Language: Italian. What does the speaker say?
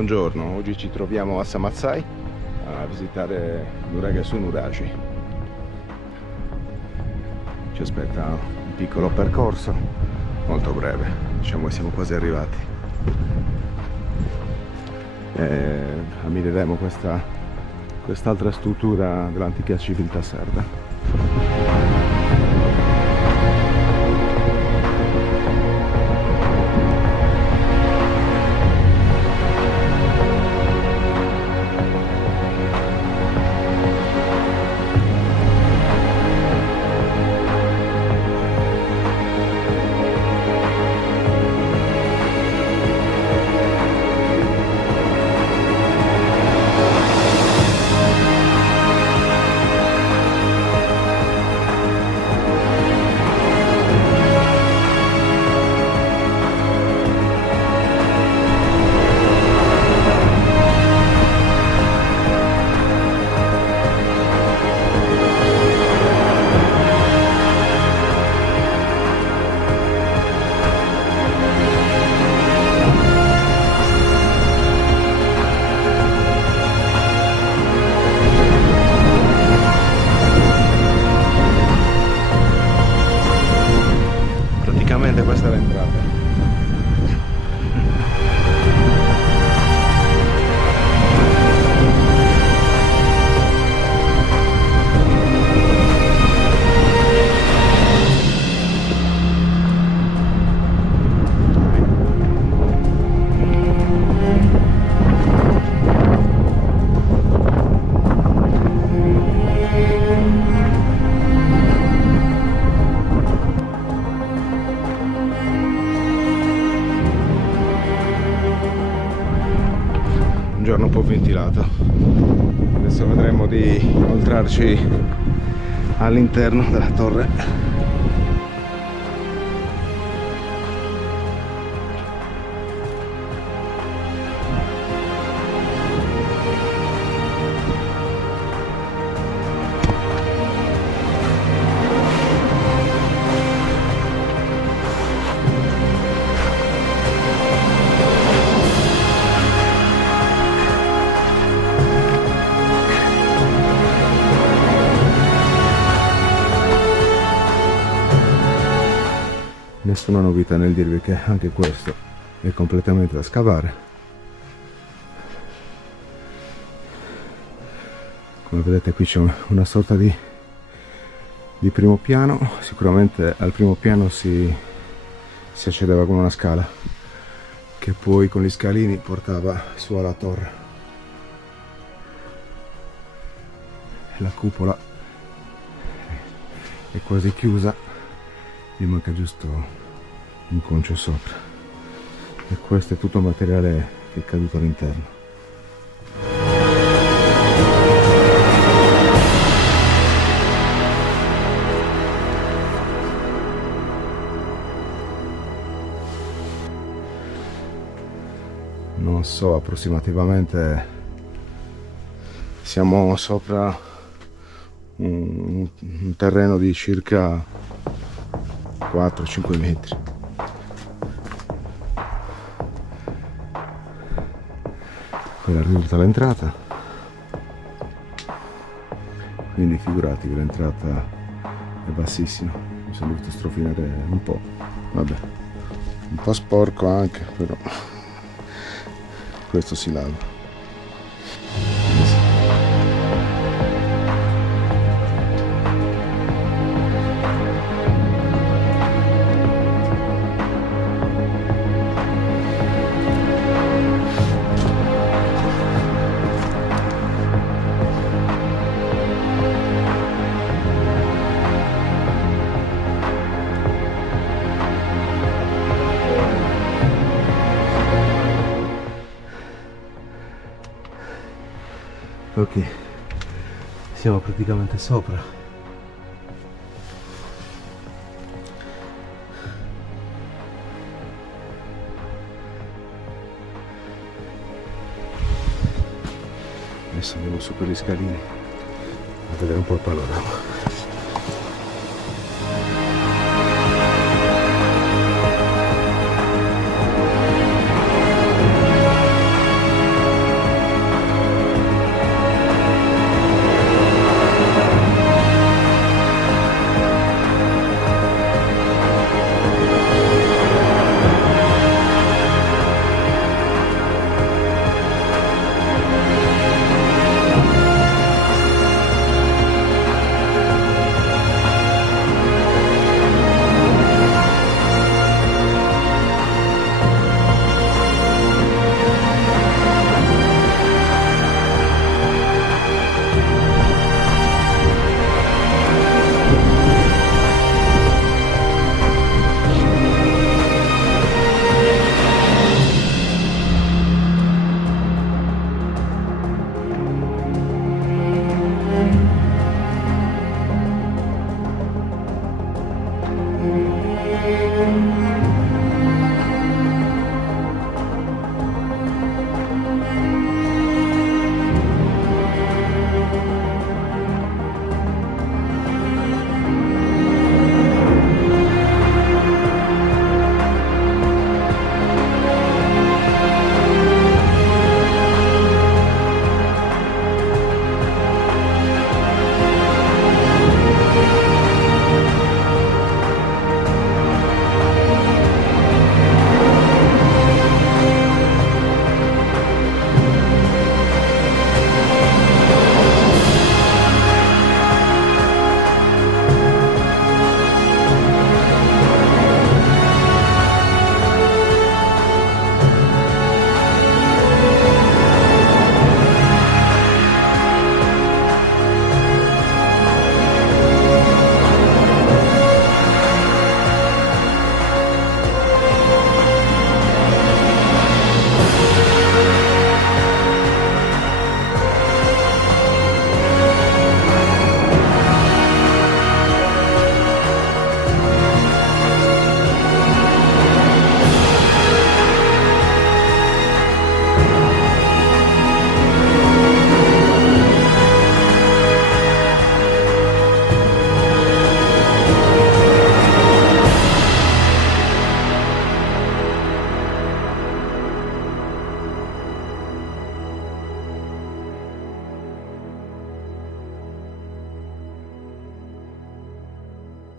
buongiorno, oggi ci troviamo a Samatsai a visitare Nurhaga su Nuraji. Ci aspetta un piccolo percorso, molto breve, diciamo che siamo quasi arrivati. Ammireremo quest'altra struttura dell'antica civiltà sarda. Questa è l'entrata. Un giorno un po' ventilato. Adesso vedremo di inoltrarci all'interno della torre. Nessuna novità nel dirvi che anche questo è completamente da scavare. Come vedete qui c'è una sorta di primo piano. Sicuramente al primo piano si accedeva con una scala che poi con gli scalini portava su alla torre. La cupola è quasi chiusa, gli manca giusto un concio sopra, e questo è tutto il materiale che è caduto all'interno. Non so, approssimativamente siamo sopra un terreno di circa 4-5 metri. Quella risulta l'entrata, quindi figuratevi, l'entrata è bassissima. Mi sono dovuto strofinare un po', vabbè, un po' sporco anche, però questo si lava. Ok, siamo praticamente sopra. Adesso andiamo su per gli scalini a vedere un po' il panorama.